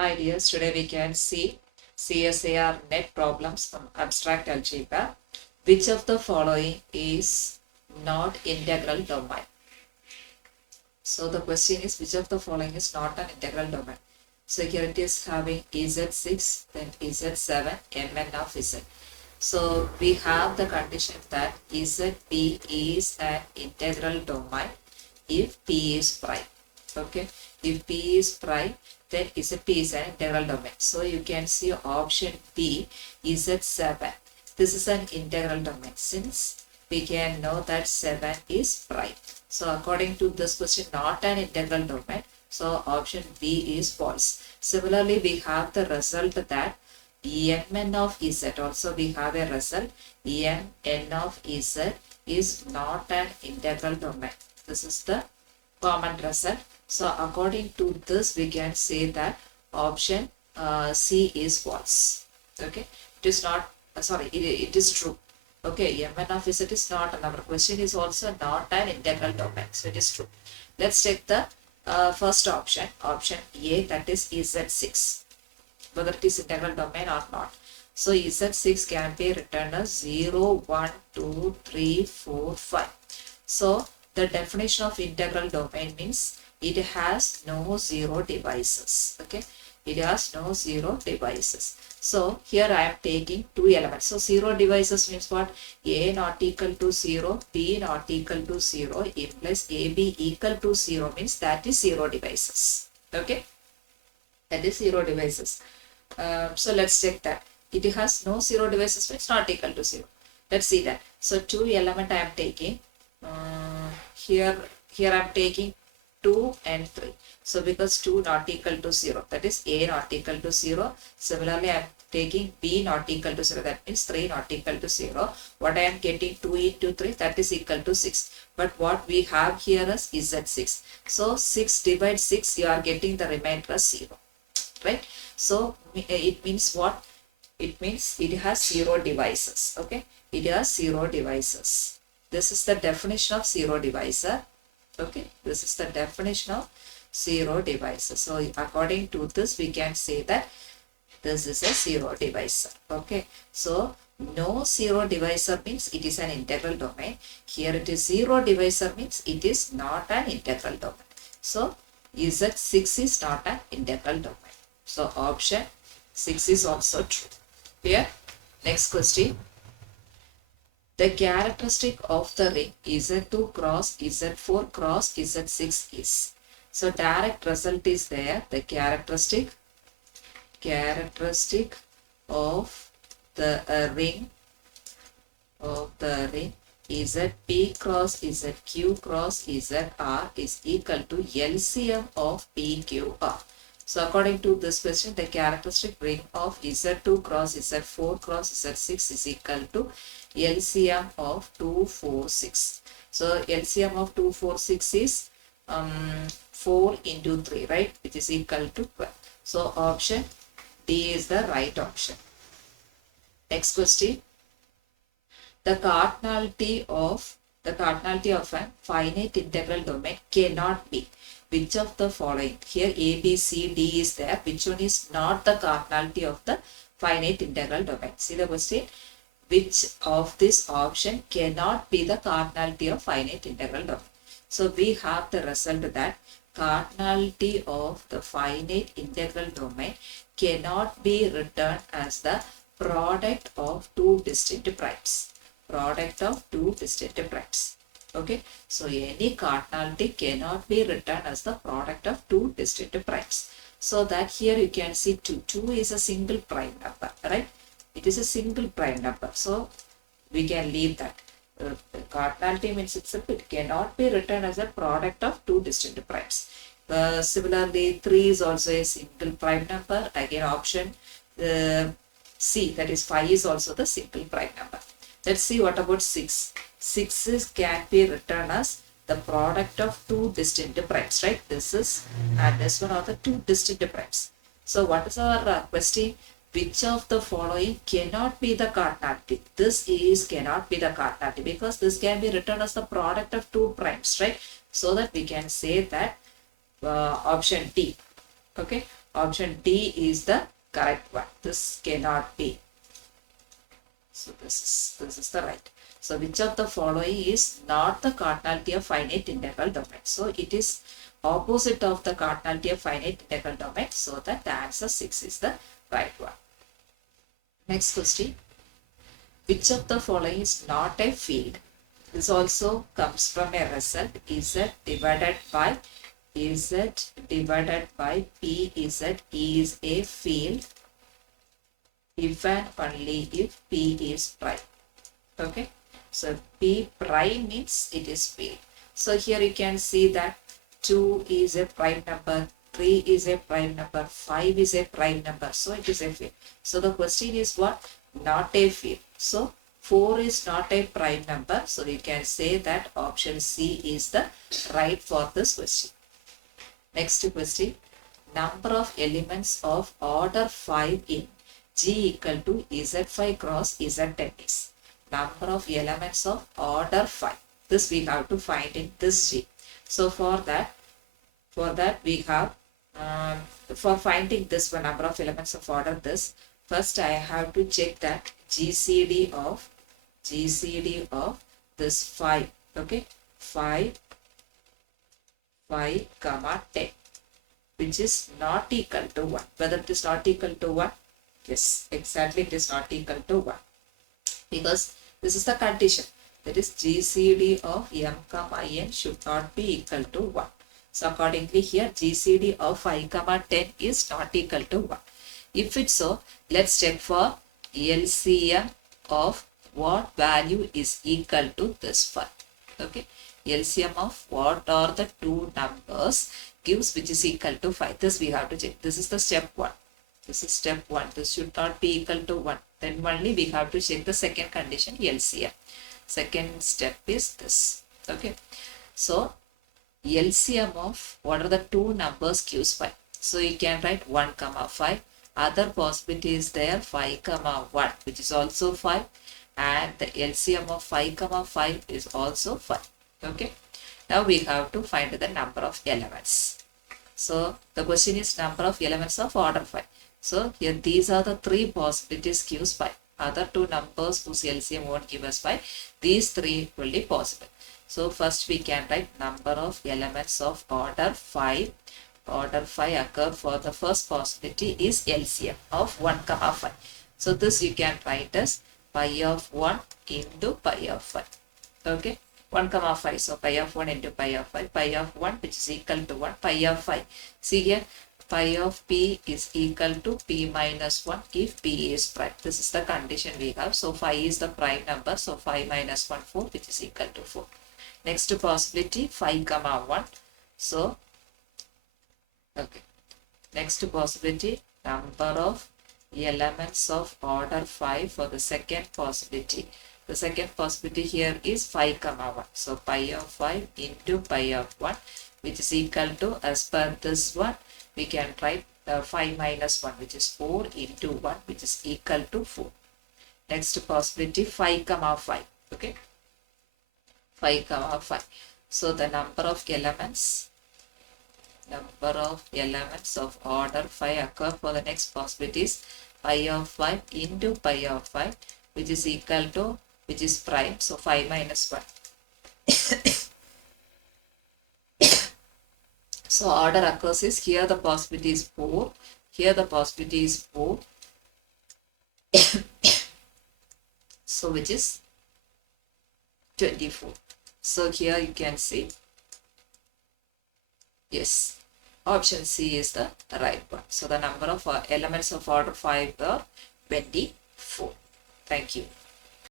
Hi dears, today we can see CSIR NET problems from abstract algebra. Which of the following is not integral domain? So the question is, which of the following is not an integral domain? So here it is having Z6, then Z7, Mn of Z. So we have the condition that ZP is an integral domain if P is prime. Okay, if P is prime, then ZP is an integral domain. So you can see option B is at 7. This is an integral domain since we can know that 7 is prime. So according to this question, not an integral domain. So option B is false. Similarly, we have the result that Mn of Z. Also we have a result Mn of Z is not an integral domain. This is the common result. So according to this, we can say that option C is false. Okay, it is not, it is true. Okay, Mn of Z is not, and our question is also not an integral domain. So it is true. Let's take the first option, option A, that is Z6, whether it is integral domain or not. So Z6 can be written as 0, 1, 2, 3, 4, 5. So the definition of integral domain means it has no zero divisors. Okay, it has no zero divisors. So here I am taking two elements. So zero divisors means what? A not equal to 0, B not equal to 0 implies AB equal to 0 means that is zero divisors. Okay, that is zero divisors. So let's check that. It has no zero divisors means not equal to 0. Let's see that. So two element I am taking. Here I am taking 2 and 3. So because 2 not equal to 0, that is A not equal to 0. Similarly, I am taking B not equal to 0, that means 3 not equal to 0. What I am getting 2 into 3, that is equal to 6. But what we have here is Z6. So 6 divided 6, you are getting the remainder as 0. Right? So it means what? It means it has zero divisors. Okay? It has zero divisors. This is the definition of zero divisor. Okay, this is the definition of zero divisor. So according to this, we can say that this is a zero divisor. Okay, so no zero divisor means it is an integral domain. Here it is zero divisor means it is not an integral domain. So Z6 is not an integral domain. So option 6 is also true. Clear? Next question. The characteristic of the ring Z2 cross Z4 cross Z6 is. So direct result is there. The characteristic of the ring ZP cross ZQ cross ZR is equal to LCM of PQR. So according to this question, the characteristic ring of Z2 cross Z4 cross Z6 is equal to LCM of 2, 4, 6. So LCM of 2, 4, 6 is 4 into 3, right? Which is equal to 12. So option D is the right option. Next question. The cardinality of a finite integral domain cannot be. Which of the following? Here A, B, C, D is there. Which one is not the cardinality of the finite integral domain? See the question. Which of this option cannot be the cardinality of finite integral domain? So we have the result that cardinality of the finite integral domain cannot be written as the product of two distinct primes. Product of two distinct primes. Okay, so any cardinality cannot be written as the product of two distinct primes. So that here you can see 2. 2 is a single prime number, right? It is a single prime number. So we can leave that. Cardinality means it cannot be written as a product of two distinct primes. Similarly, 3 is also a single prime number. Again, option C, that is 5 is also the single prime number. Let's see what about 6. 6 can be written as the product of two distinct primes, right? This is and this one are the two distinct primes. So what is our question? Which of the following cannot be the cardinality? This is cannot be the cardinality because this can be written as the product of two primes, right? So that we can say that option D. Okay, Option D is the correct one. This cannot be. So this is the right. So which of the following is not the cardinality of finite integral domain? So it is opposite of the cardinality of finite integral domain. So that the answer 6 is the right one. Next question. Which of the following is not a field? This also comes from a result. Z divided by P Z is a field if and only if P is prime. Okay. So P prime means it is field. So here you can see that 2 is a prime number, 3 is a prime number, 5 is a prime number. So it is a field. So the question is what? Not a field. So 4 is not a prime number. So we can say that option C is the right for this question. Next question. Number of elements of order 5 in G equal to Z5 cross Z10 is. Number of elements of order 5. This we have to find in this G. So for that we have for finding this one number of elements of order this, first I have to check that GCD of this 5. Okay, 5 comma 10, which is not equal to 1. Whether it is not equal to 1? Yes, exactly, it is not equal to 1. Because this is the condition. That is GCD of M comma N should not be equal to 1. So accordingly here GCD of 5 comma 10 is not equal to 1. If it's so, let's check for LCM of what value is equal to this 5. Okay. LCM of what are the two numbers gives which is equal to 5. This we have to check. This is the step 1. This is step 1. This should not be equal to 1. Then only we have to check the second condition, LCM. Second step is this. Okay. So LCM of what are the two numbers gives 5. So you can write 1 comma 5. Other possibility is there 5 comma 1, which is also 5. And the LCM of 5 comma 5 is also 5. Okay. Now we have to find the number of elements. So the question is number of elements of order 5. So here these are the three possibilities gives 5. Other two numbers whose LCM won't give us 5. These three will be possible. So first we can write number of elements of order 5. Order 5 occur for the first possibility is LCM of 1 comma 5. So this you can write as pi of 1 into pi of 5. Okay. 1 comma 5. So pi of 1 into pi of 5. Pi of 1 which is equal to 1. Pi of 5. See here. Pi of P is equal to P minus 1 if P is prime. This is the condition we have. So 5 is the prime number. So 5 minus 1, 4, which is equal to 4. Next possibility 5 comma 1. So, okay. Next possibility number of elements of order 5 for the second possibility. The second possibility here is 5 comma 1. So pi of 5 into pi of 1, which is equal to, as per this one, we can write 5 minus 1, which is 4 into 1, which is equal to 4. Next possibility 5 comma 5. Okay. 5 comma 5. So the number of elements of order 5 occur for the next possibility is pi of 5 into pi of 5, which is equal to, which is prime. So 5 minus 1. So order occurs is here the possibility is 4. Here the possibility is 4. So which is 24. So here you can see, yes, option C is the right one. So the number of elements of order 5 are 24. Thank you.